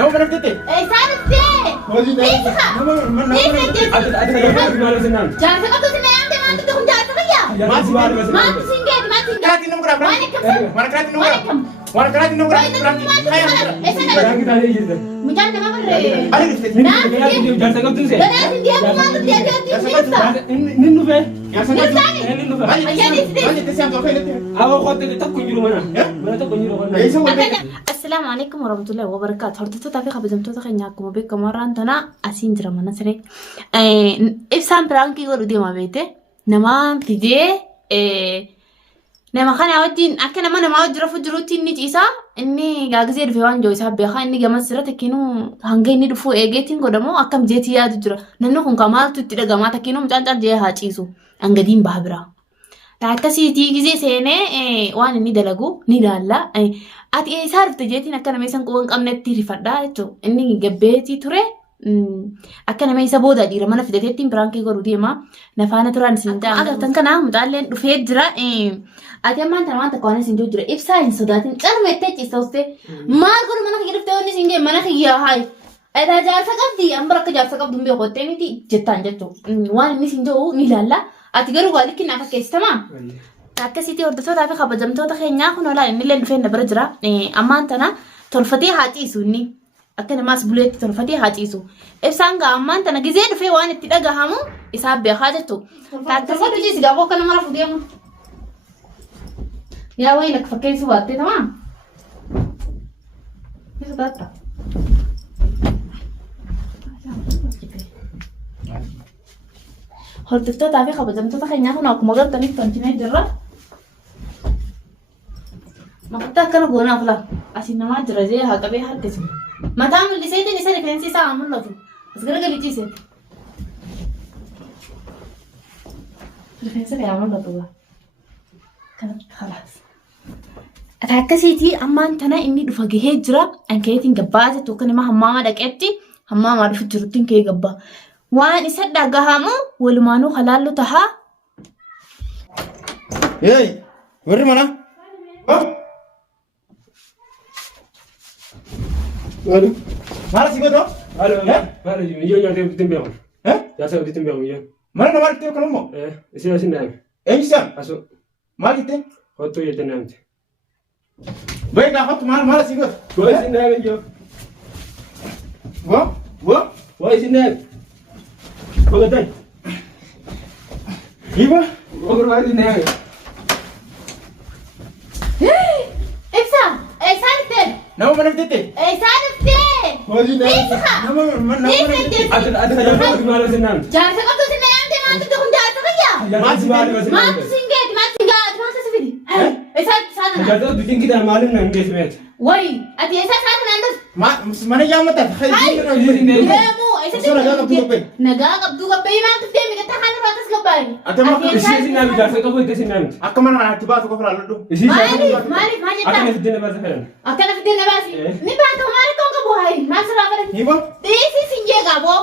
Nama mana fidate? Isaan uffee. Hojii Dhiisi haa. Dhiisi jechuudha. Jaarsa qabdu si meeyamte maaltu kun jaarsa fayyaa? Maaltu siin geeti maaltu siin geeti? Keratin nama kurang. Waan akkam. Mana keratin nama Waan kurang. akkam. Mana keratin nama kurang. Waan akkam maaltu siin geeti? Mucaan nama barree. Ada fidate. Naaf deemu. Gadaas hin deemu maaltu deemu Yang deemu sangat deemsa. yang sangat. Assalamu alaikum warahmatullahi wabarakatuh. Hordoftoota fi kabajamtoota keenya akkuma beekamu har'aan tana asiin jira mana siree. Ibsaan piraankii godhu deema beekte nama fidee nama kana wajjin akka nama wajjin rafu jirutti inni ciisa inni gaagizee dhufe waan jiru isaa beekaa inni gama sirra takkiinuu hanga inni dhufu eegeetiin godhamu akkam jeetii yaadu jira. Namni kun kamaaltu itti dhagamaa takkiinuu mucaan jee haa ciisu hangadiin baha biraa. Akkasiitii gizee seenee waan inni dalagu ni ilaalla. Ati isaa dhufte jeetiin akka nama isaan quban qabnetti rifadhaa jechuudha. Inni gabbeetii ture akka nama isa booda dhiira mana fidateettiin piraankii godhu deema. Nafaana turaan isin ta'a. Agartan kana mucaalleen dhufee jira. Ati ammaan tana waan takka waan isin jiru jira. Ibsaa hin sodaatin. Carmeettee ciista ustee. Maal godhu mana kiyya dhuftee wanni isin jee mana kiyya haayi. Edaa jaarsa qabdi amma akka jaarsa qabdu hin beekottee miti jettaan jechuudha. Waan inni isin jiru ni ilaalla. Ati garuu waa likki naaf fakkeessitamaa? Akkasitti hordoftoota fi kabajamtoota keenyaa kun olaa inni illee dhufee bira jira. Ammaan tana tolfatee haa ciisu inni. Akka namaas buleetti tolfatee haa ciisu. Ibsaan gaa ammaan tana gizee dhufee waan itti dhagahamu isaa beekaa jettu. Akkasitti ciisi gaaboo akka nama rafu deemu. Yaa wayii lakka fakkeessu baattee tamaa? Isa taata. Hordoftoota fi kabajamtoota keenyaa kun akkuma agartaniif tolchinee jirra. Maqaa akkana goonaaf laa asiin namaa jira jee haa qabee harkisu. Mataa mul'iseetiin isa rifeensi isaa haa mul'atu. As garagalii ciiseeti. Rifeensa kee haa mul'atu gaa. Kana khalaas. Ati akkasiitii ammaan tana inni dhufa gahee jira. Ankeetiin gabbaa jettu akka nama hammaamaa dhaqeetti hammaamaa dhufu jiruttiin kee gabbaa. Waan isa dhagahamu walumaanuu halaallu tahaa. Hey, warri mana? Waduh. Mana sih betul? Halo. Halo, yo nyate timbang. Ya saya di timbang ya. Mana nama itu kalau mau? Sini sini. Bisa. Aso. Mana itu? Hotu ya tenang. Baik, aku mana sih betul? Gua sini yo. Gua sini. Kau datang. Ibu? Gua berada di sini. Ibsaan! Isaan dhuftee! Nama mana fidate? Isaan dhuftee! Hojii Dhiisi haa! nama mana fidate? Ada di mana senang? Jaarsa qabdu si meeyamte maaltu kun jaarsa fayyaa? Maaltu siin geeti maaltu siin gaati maaltu si fidi? Isaan nana. Jatuh bikin kita malam nanti semet. Wayi ati isaan nana. Mana jaamata? Deemu Suara gagap tu gabbay. nagaa qabdu gabbay maaltu deemi gata kana raatas gabbaay. Ate maa Sini nanti jatuh kau itu sini nanti. Akka mana ati baatu qofa laalladhu. Maaliif maal Akan jettaa? itu jenis bahasa kan? Akkana fidee na baasi. Ni baatu maal koo qabu hayi maal siraa fedhati? Ibu? Dhiisi siin jee gaaboo.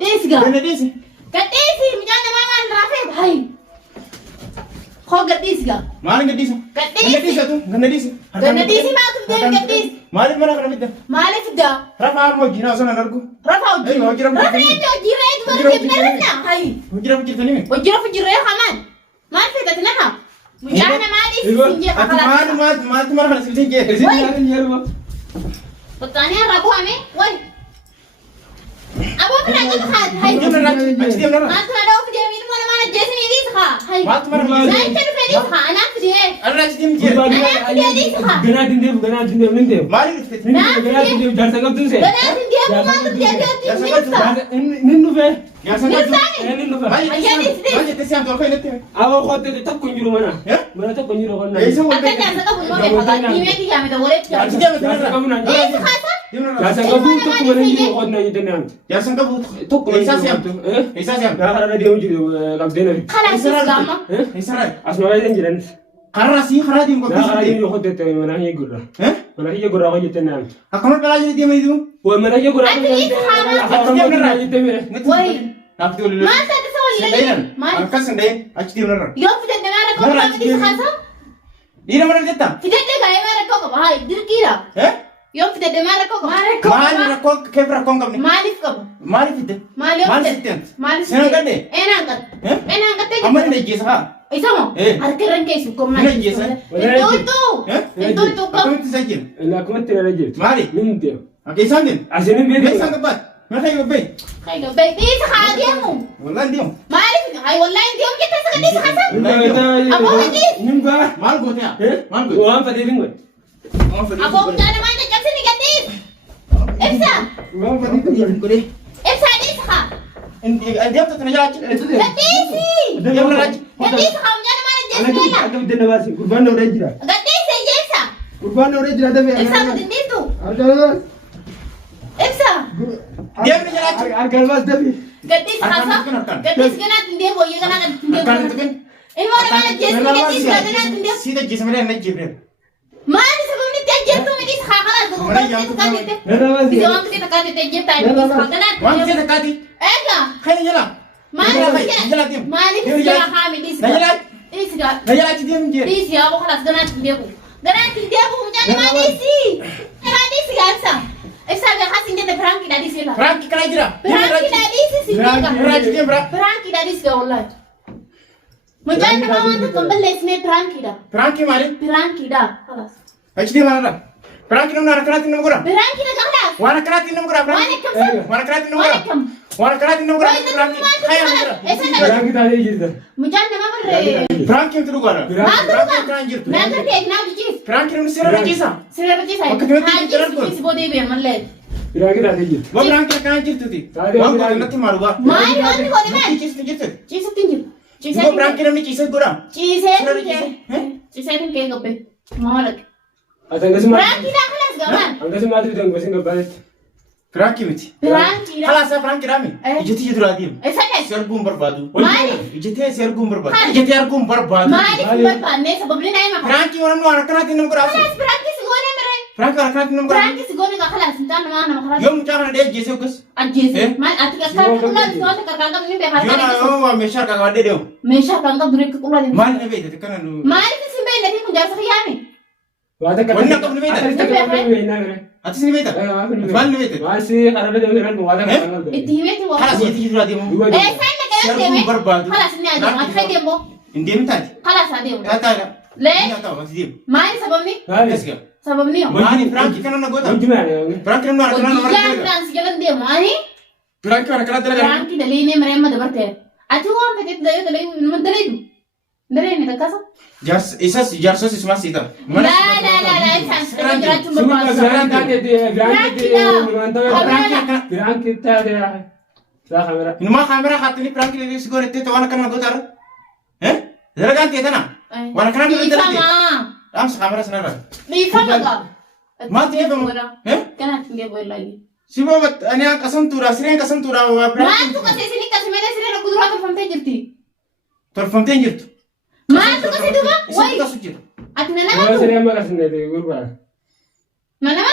Dhiisi gaa. Mana diisi? Gadhiisi mucaan namaa maal raafee hayi. Koo gadhiisi gaa. Maal gadhiisa? Gadhiisi. Gadhiisa tu? Gadhiisi. Gadhiisi maaltu deemi gadhiisi. Maaliif mana kana fidda? Maaliif daa? Rafaa ammoo jinaa osoo nan argu. Rafa hojii. Hojii rafu Rafa jirtanii. eenyu hojii reetu bara deemnee rafnaa hayi. Hojii rafu jirtanii mi? Hojii rafu jirree hamaan. Maal fedhati nama? Mucaan namaa dhiisi siin jee Ati kakalaati. maaltu mana kana siltiin jee? Sini nanti ya rumah. Kottaanii har'a bu'ame wayi. Aboo biraa qabu haati hayi. Achi deemnarra. Maaltu na dha'uuf deemiin mana mana jeesanii dhiisi haa hayi. Maaltu mana kana Isaan itti dhufee dhiisi haa anaaf fidee. Arra achi deemu jee? Gana dindem ninde. Maaliif dhufte? Gana dindem jatuh kau tu se. Gadaatiin deemu maaltu deebi'atti dhiisa. Ninnu fe. Yaasan qabdu. Dhiisaani. Ninnu fe. Maal jettee si'aan tolka hin ettee? Awo kote tak kunjuru mana? Ya? Mana tak kunjuru kan? Eessa wal Akka beekte? jaarsa qabu immoo beekamaa diimee kiyyaame ta'uu walitti Achi jaarsa. deemte Dhiisi haasa. Jasa kau tu mana jiru kan nanya tenang. Yaasan qabu. Tuk Eessaa si'amtu? Eessaa si'amtu? Dah ada dia jiru labdena. Kalaas gaama. Eessa raa? Asmara yang jiran. Karaa sii karaa diimu Dah ada qophii. dia kote te mana hiya gurra. Eh? Mana hiya gurra kau tenang. Akkuma kalaa jiru deemaa jiru. Wah mana hiya gurra kau Ati sama. Apa kamu nanya temere? Wayi. Naaf tolu lolu. Maal taate isa waliin Sandainan. maal? Akkas sandainan. Achi deemnarra. Yoo fidadde maa rakkoo qabaatu dhiisa haasa? Dhiira mana jetta? Fidadde gaa'ee maa rakkoo qaba hayi dirqiidha. Eh? يوم في تدي ما ركوك Maal rakkoon keef rakkoon qabne. مالي في قبل Maaliif fidde? مالي Maal في sitti ante? مالي Sina gadde? انا انقد انا انقد Amma ni ejjeesa haa? اسمع إيه. اركرن كيس كم ما Ni ejjeesa? انتو كم Akkamitti isa jira? لا كنت أنا رجعت Maali? من ديو Akka isaan din? عشان Mee نبي isaan gabbaat? Mee kayo gabbee? خير بيتي خاديمو Wallaan deemu. مالي في هاي والله انت يوم كنت سكتي خسر أبو هدي. نبى Maal goote haa? Maal goote? وان فديدين وين Waan fadhii ابو انا ما انت جالسني قديس افسا Waan fadhii kun godhee. افسا ديسخا Deemtu tana jiraachuu. قديسي Deemtu raachi. قديس خام انا ما أنا نجيس كنت لا أنا بدنا بس قربان نوري جرا قديس يجيسا قربان نوري جرا ده افسا قديسو أركان افسا Deemtu jiraachuu. أركان بس ده قديس خاصة قديس قناة تنديب ويا قناة تنديب Akkanatti kun. إنه أنا ما نجيس قديس قناة تنديب Siita ejjeesa malee ana ejjeefne. ما نسبب نتأجر تو مديس خاخلا دو بس تكاتي أنا بس إذا أنت تكاتي تجيب تاني مديس خاخلا Waan keessa kaati. إيجا Khayna jala. ما Jala deemu. ما نفس يا خامي ديس Na jala. ديس قا Na jalaachi deemu jeera. ديس يا أبو خلاص قناة تنديبو قناة تنديبو مجاني ما ديسي ما ديسي أفسا أفسا بخاص إنت فرانكي دا ديسي لا Firaanki kana jira. فرانكي دا ديسي سيديكا Raachi deemu bira. فرانكي دا ديسي والله مجاني ما أنت كمبل لسني فرانكي دا Firaanki maali? فرانكي دا خلاص Achi deemu ana. Firaanki namni ana kanaatti nama godha. فرانكي دا خلاص Waan akkanaatti nama godha. وانا كم سنة Waan akkanaatti nama وانا godha. كم Waan akkanaatti nama godha. وانا Firaanki. كم Khayna jira. أنا كنت عليه جدا مجاني ما بر Firaanki mtu dhugaadha. ما Firaanki akkanaan jirtu. ما أقدر تيجنا بيجيس Firaanki namni seera rajiisa. سير بيجيس هاي Bakka kanatti هاي jijjiiran جيس kun. بيجيس بودي بيه ملة أنا كنت عليه جدا Waan firaanki akkanaan jirtuti. Taadee Waan firaanki. goota natti maalu baa. ما يبغى نقول Nutti من ciistu jirtu. جيس تنجل جيس Yoo firaanki namni ciisee godha. جيس Sirra rajiisa. جيس تنجل قبل ما لك أنا قسم فرانكي دا خلاص كمان أنا قسم ما أدري تاني بس إنه بالت Firaanki miti. فرانكي دا Khalaasa firaanki dhaami. Ijatti jiru adeemu. إسكت Si arguun barbaadu. Maali? Ijatti si arguun barbaadu. Ijatti arguun barbaadu. ما لك في بالبان سبب لنا أي ما Firaanki waan namni waan akkanaatti nama godha. خلاص فرانكي سجوني مرة Firaanki waan akkanaatti nama godha. فرانكي سجوني خلاص انت أنا ما أنا خلاص Yoo mucaa kana dhee ejjeesee akkas. أجيس إيه؟ ما أتذكر كل الصوت كان قبل من Yoo بحركة yoo meeshaa harkaa qabaddee deemu. ماشى كان قبل ريك كل هذا Maal na beekte kana nu. ما لك في بين الذين كنت جالس خيامي وهذا كان Wanni akka nu beekte. Atis ni beekta. Maal ni beekte. ما سي خرب ده غير أنه وهذا كان اتهمتي Khalaas ijatti jiru adeemu. إيه سنة Si كده arguun ديمه barbaadu. خلاص إني أديم أتخيل بو Hin deemu taati. خلاص أديم Taataadha. ليه Ni haa ta'u ati deemu. ما لي سببني Akkas gaa. سببني Maali firaanki kana na goota. Firaanki namni waan akkanaa nama وجان godha. دانس جلن ديم أني Firaanki waan akkanaa dalagaa. فرانكي دليني مريم ما دبرته أتوقع فتيت دليل دليل من دليل دليل نتكاسا Jaarsos isumaa siita. لا لا لا لا إنسان سكران جراتهم بالباص Inumaa kaameraa haatanii firaanki leellee si godhattee waan akkana na gootaarra. Dalagaan ta'e tana. Waan akkanaa dalagaa إيفا ta'e. ما Dhaamsa kaameraa sanarra. إيفا ما Maaltu eegamu? كانت تنجي بولا Si booba ani aan qasamtuudha sireen qasamtuudha waa ما أنتو كسيسني كسمنا سيرنا قدرات فهمتي جرتي tolfamtee hin jirtu. ما أنتو كسيدوما Isin وي tasu jira. أتنا نما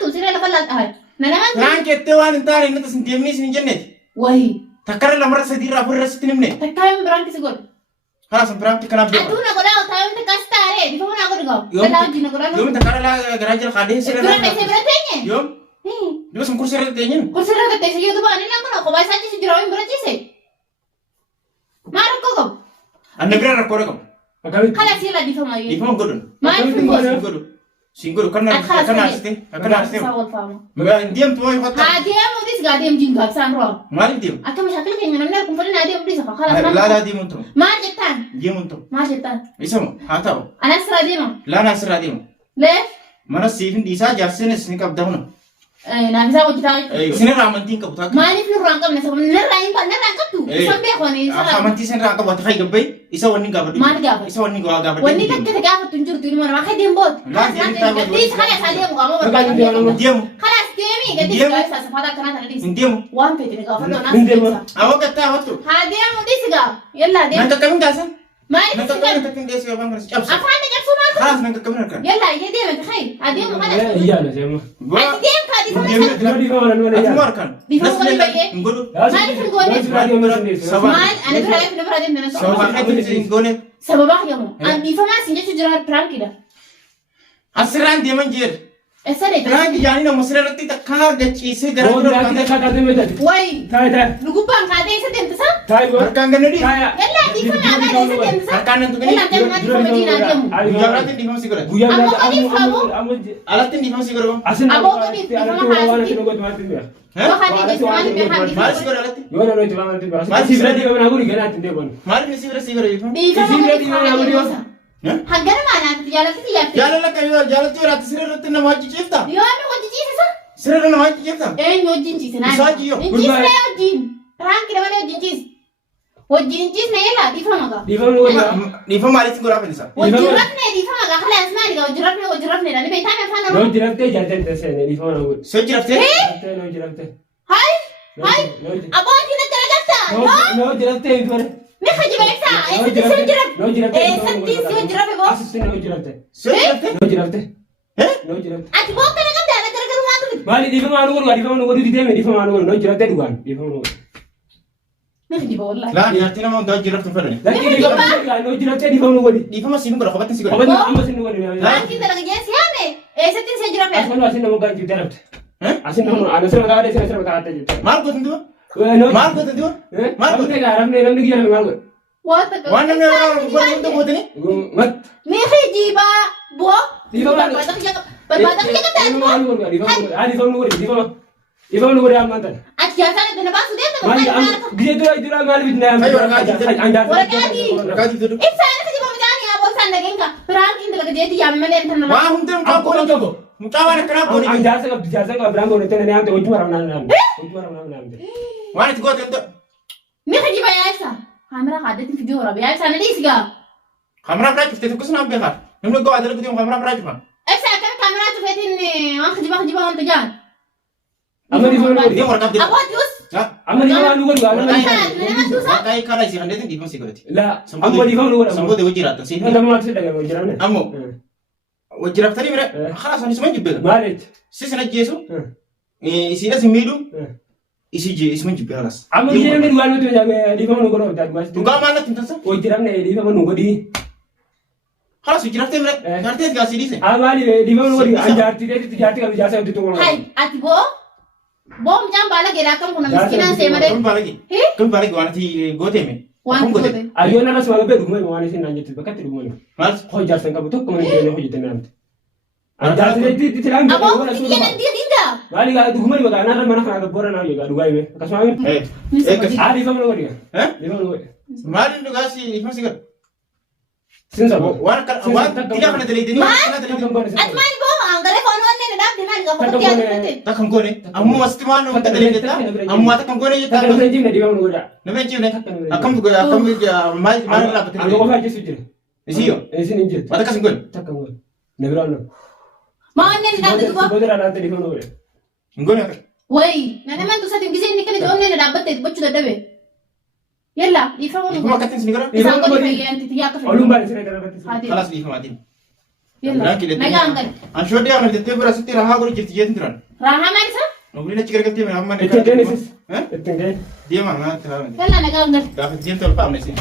تو سيرنا لفلا هاي نما Firaanki ettee waan hin taane inni tasin deemnee isin hin jenneeti. وي Takkarra lamarra sadii irraa afurra sitti nimne. تكايم برانك سيقول Kanaaf firaanki kanaaf deema. أتونا قدام تايم تكاستاري دي فما نقول قام لا جينا قدام Yoom takkarra garaa jala kaadee siree برانك سيبرتيني Yoom dibba sun kursii irratti eenyuun. كل سيرنا كتير سيجي دوبا أنا نقول خباز ساجي سجراوين براتيسي ما ركوكم Anna bira rakkoo dhaqabu. خلاص يلا دي فما يجي Dhiifama godhun. ما Siin godhu. Siin godhu kan خلاص naasiste. Akka naasiste. ساول فاهمة Hin deemtu moo hin fattaa? هادي موديس قاعدين جين سان رو Maaliif deemu? أكمل مشاكل كي نمنا نكون فلنا هادي موديس خلاص Laalaa deemuun ta'u. ما جتان Deemuun ta'u. ما جتان Isuma haa ta'u. أنا أسرع ديما Laalaa asirraa deemu. ليش؟ Mana siifin dhiisaa jaarsinis ni qabda huna. نافذة وجتان Isinirraa amantiin qabu taatu. ما نفي الران قبل نسوي نرى كتو سام بيخوني Amantii isinirraa qabu ati gabbay isa wanni gaafadhu. ما نقابل Isa wanni gaafadhu. وني كده تقافل تنجر تقول ما خدي بوت قديس خلاص هذه مقامة Deemu. خلاص تيمي قديس قاعد سافر هذا كنا ترديس Hin deemu. وان في تقافل ناس Awwa gattaa wattu. هذه موديس قا يلا دي Nan qaqqabin taasan. ما Nan نفسي qaqqabin takkin deessi yookaan kanas cabsa. أفهم نجسونا Kalaas nan qaqqabin harkaan. يلا يدي ما تخيل هذه خلاص Waa. هذه كادي فما Ati moo harkaan? Di fa ko libaye? Hin godhu. ما أنا براي في نبرة دي من Sababa ati hin goone. سببها يوم أنا دي فما سنجت جرا برام كده Asirraan deeman jeer. Eessadee Prank yaani nama sirriitti takkaa gachiisee gara Roon daandii takkaa kaatee meeshaalee. wayi Taa'e. lugubbaan kaatee isa deemtisa. Taa'e boo. harkaan gannadi. Taa'e. Yallaa dhiifama kaatee isa deemtisa. Harkaan nan tuqanii. Yallaa deemnaa dhiifama diinaa deemu. Guyyaa biraatti dhiifama si godhate. Guyyaa Ammoo biraatti gadiif qabu. Alatti dhiifama si godhate. Asin Aboo gadiif dhiifama alatti waan haasiti. asin gooti maatti bira. Yoo haadhi geessu maaliif beekan Maal si dhiifama? godhe alatti? Yoo na nooti waan maatti bira. Asin sibira dhiibama naa guri ganaa ittiin deeman. Maaliif si bira si godhe dhiifama? Dhiifama Isin gadiif dhiifama haadha yoo deemuusa. Hangana maanaatti jaalatti yaatti. Jaalala qayyoo jaalatti waraatti sirriitti nama hojjechiifta. Yoo inni hojii ciisisa. Sirriitti nama hojjechiifta. Eenyu wajjin ciise naan. Isaa jiyyoo. Hin ciisne wajjin. Piraanki dabalee wajjin ciise. Wajjin ciisne yellaa dhiifama qaba. Dhiifamni goota. Dhiifama maaliif si godhaa fedhisa? Wajjin rafne dhiifama qaba. Kalaas maali qaba wajjin rafne dha. Ni beektaa mi afaan Noo oromoo. jiraftee jaalteen taasisanii dhiifama naa guri. Soo jiraftee? Jiraftee noo jiraftee. Hai hai abbootiin akka ragafta. Noo jiraftee hin tore. Mi fajiba ibsa. Eessatti si hojjiraf. Eessatti si hojjirafe boo. Asitti noo jiraftee. Soo jiraftee? Noo jiraftee. Eh? Noo jiraftee. Ati boo kana qabda ala garagarumaa tufi. Maali dhiifama anu godhu dhiifama nu godhu deeme dhiifama anu godhu noo jiraftee dhugaan dhiifama nu godhu. Mi fajiba wallahi. Laa jaartii nama hundaa jiraftu hin fedhani. Lakki dhiifama noo jiraftee dhiifama nu godhi. Dhiifama siin godha qofaatti si godha. Qabani amma sin nu godhi. Piraankiin dalaga jeesi yaame. Eessatti si hojjirafe. Asuma asin nama gaajii darabte. Eh? Asin nama ana sirba taa'ee sirba taa'ee jirti. Maal gootin duba? Maal gootin duba? Maal gootin? Namni gaarafne namni giyyaa maal godhu. Wanta qabda. Waan namni godha hunda gootini? Mat. Mi fajiba boo. Dhiifama Barbaada kiyya qabda ati boo. dhiifama nu godhi dhiifama nu godhi ammaan tana. Ati jaarsaa dhagna baasu deemta Maali barbaada. biyya dura maaliif itti Ayo, waraqaa jirti. Waraqaa Kaati dudu. Ibsaan akka jiba mitaanii aboo isaan dhageenka. Piraankiin dalaga jeeti yaame malee intan nama. Waa hundi mucaa goone tokko. Mucaa waan akkanaa goone. Jaarsa qabdi biraan goone tana nyaamte hojii mara naan naamte. Hojii mara naan naamte. Waan itti goote hunda. Mi fajiba yaa ibsa. Kaamera kaaddeetiin fidii waraaba yaa ibsaan ni isigaa. Kameraa biraa cuftee tokkos naaf beekaa. Namni gowwaa dalagu deemu kameraa biraa cufa. Ibsa akkana kaameraa cufeetiin waan kajiba wanta jaan. Amma dhiifama nu godhi. Deemu waraqaa biraa. Aboo juus. Amma dhiifama nu godhi. Waraqaa karaa isii handeetiin dhiifama si godhati. La amma dhiifama nu godhi. Sanboota wajji jiraatan siin. Nama maatti dhagama jiraanne. Ammoo wajji jiraatanii bira. Haala isaanii suma jibbeera. Maaliif? Sisin ajjeesu. Isiidhas hin miidhu. Isuma jibbe halas. Amma biyya namni dhugaa nuti dhiifama nu godhi. Dhugaa maal natti hin tansa? Hojii jiramne dhiifama nu godhi. Halas wajji jiraattee bira. Jaarteet gaasii dhiise. Maali dhiifama nu godhi. Jaartii qabu jaarsa hojii tokko. Hai ati boo. Boo mucaan baala geedhaa akkam kuna miskiinaan see malee. Kun baalagi. Kun baalagi waan ati gooteeme. Waan goote. Ayyoon anas waan beeku dhuguma waan isin naan jettu bakkatti dhuguma. Maal? Hojii jaarsan qabu tokko mana jireenya hojjetame naamte. Jaarsi itti tilaan Aboo kiyya nan diinda. Maali gaa dhuguma ni maqaa naarra mana kana gabboora naa eegaa dhugaa hime akkasuma hime. Dhiifama nu godhi. Dhiifama nu godhi. Maaliin dhugaasi dhiifama si godha? Sinsa Waan tiyaa kana daleedanii waan kana daleedanii. Ati maali boo angalee foon wanne na dhaabde maali gaafa tokko yaadate. Takkan goone. Ammoo asitti waan wanta daleedetta. Ammoo takkan goone jettaa. Takka nama jimne dhiifama nu godha. Nama hin jibne. Akkam maal dhaabbatanii. Anga qofaa jechu jira. Isiyyoo. Isin hin jirtu. Waan akkas hin goone. Takka godha. Na biraan nu. Maa wanne na dhaabde boo. Boodara dhaabte dhiifama nu godha. Hin goone akka. Wayi na nama tusatiin gisee inni kana wanne na dhaabbatte gochuu dadhabe. Yalla dhiifama nu. Kuma akkattiin sin godha. Isaan godhi fayyadamti tiyyaa akka Oluun baay'ee siree gara irratti. fayyadamu. Kalaas dhiifama adiin. Yalla nagaa angale. Anshoodee ana jettee bira sitti rahaa godhu jirti jeetin turan. Raahaa maal isa? Nuguliin achi gargaltee amma Ittiin deenisis. Ittiin deeni. deemaa naatti rahaa. Yalla nagaa angale. Gaafa deemte ol faamne isin.